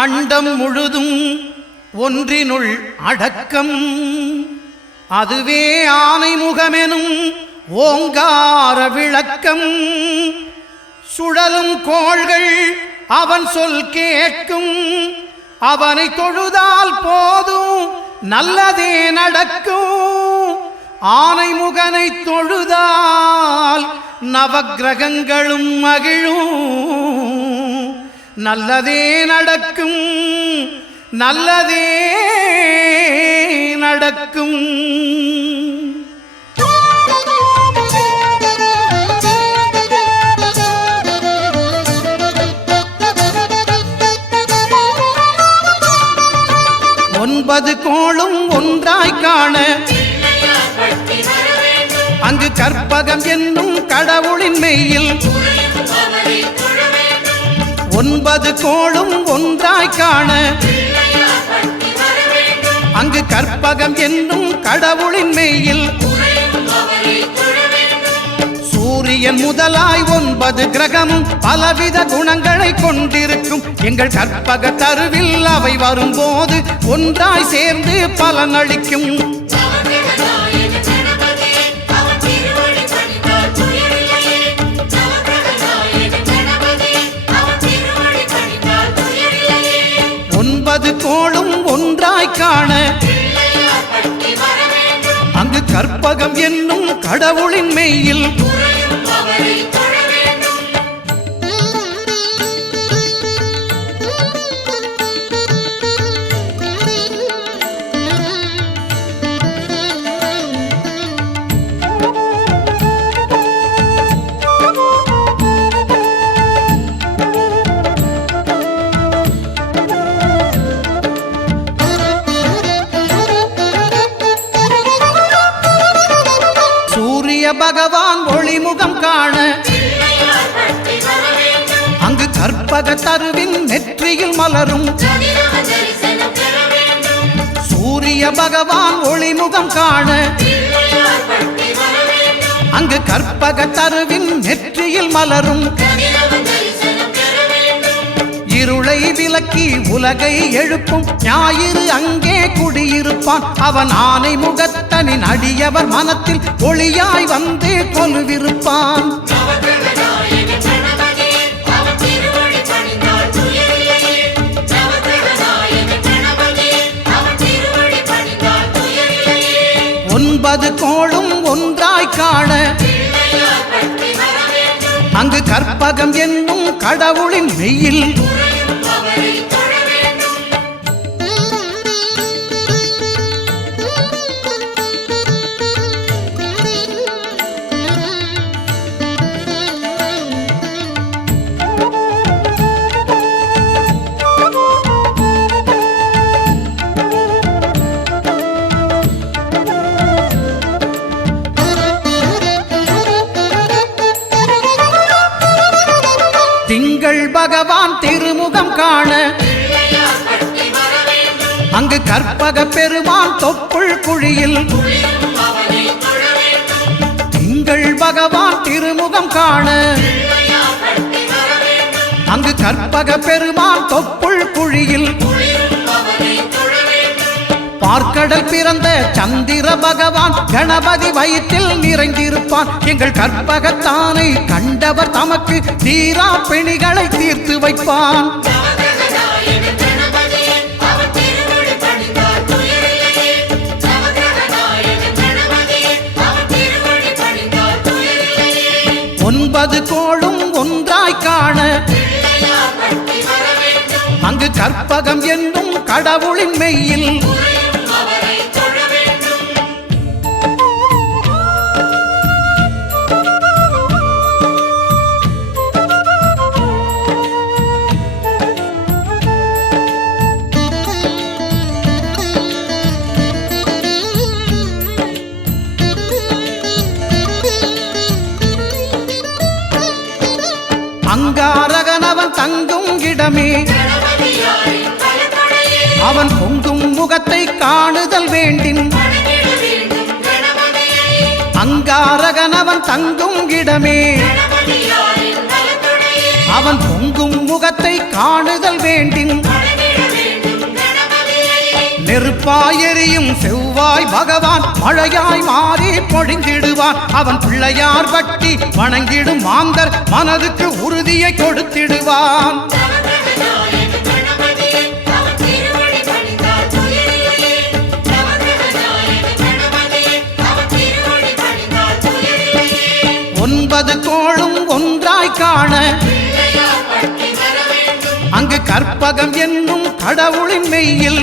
அண்டம் முழுதும் ஒன்றினுள் அடக்கம், அதுவே ஆனைமுகமெனும் ஓங்கார விளக்கம். சுழலும் கோள்கள் அவன் சொல் கேட்கும், அவனை தொழுதால் போதும் நல்லதே நடக்கும். ஆனைமுகனை தொழுதால் நவக்கிரகங்களும் மகிழும், நல்லதே நடக்கும், நல்லதே நடக்கும். ஒன்பது கோளும் ஒன்றாய் காண அங்கு கற்பகம் என்னும் கடவுளின் மெய்யில். ஒன்பது கோளும் ஒன்றாய் காண அங்கு கற்பகம் என்னும் கடவுளின் மெய்யில். சூரியன் முதலாய் 9 கிரகமும் பலவித குணங்களை கொண்டிருக்கும். எங்கள் கற்பக தருவில் அவை வரும்போது ஒன்றாய் சேர்ந்து பலனளிக்கும். கோளும் ஒன்றாய் காண அங்கு கற்பகம் என்னும் கடவுளின் மெய்யில். பகவான் ஒளிமுகம் காண அங்கு கற்பக தருவின் நெற்றியில் மலரும். சூரிய பகவான் ஒளிமுகம் காண அங்கு கற்பக தருவின் நெற்றியில் மலரும். இருளை விலக்கி உலகை எழுப்பும் ஞாயிறு அங்கே குடியிருப்பான். அவன் ஆனை முகத்தனின் அடியவர் மனத்தில் ஒளியாய் வந்து கொலுவிருப்பான். ஒன்பது கோளும் ஒன்றாய் காண அங்கு கற்பகம் என்னும் கடவுளின் மெய்யில். திங்கள் பகவான் திருமுகம் காண அங்கு கற்பக பெருமான் தொப்புள் குழியில். திங்கள் பகவான் திருமுகம் காண அங்கு கற்பக பெருமான் தொப்புள் குழியில். பார்க்கடல் பிறந்த சந்திர பகவான் கணபதி வயிற்றில் நிறைந்திருப்பான். எங்கள் கற்பகத்தானை கண்டவர் தமக்கு தீரா பிணிகளை தீர்த்து வைப்பான். ஒன்பது கோளும் ஒன்றாய் காண அங்கு கற்பகம் என்னும் கடவுளின் மெய்யில். அங்காரகனவன் தங்கும் இடமே அவன் பொங்கும் முகத்தை காணுதல் வேண்டின். அங்காரகனவன் தங்கும் இடமே அவன் பொங்கும் முகத்தை காணுதல் வேண்டின். நெருப்பாய் எரியும் செவ்வாய் பகவான் மழையாய் மாறி பொழிந்திடுவான். அவன் பிள்ளையார் பட்டி வணங்கிடும் மாந்தர் மனதுக்கு உறுதியை கொடுத்திடுவான். ஒன்பது கோளும் ஒன்றாய் காண அங்கு கற்பகம் என்னும் கடவுளின் மெய்யில்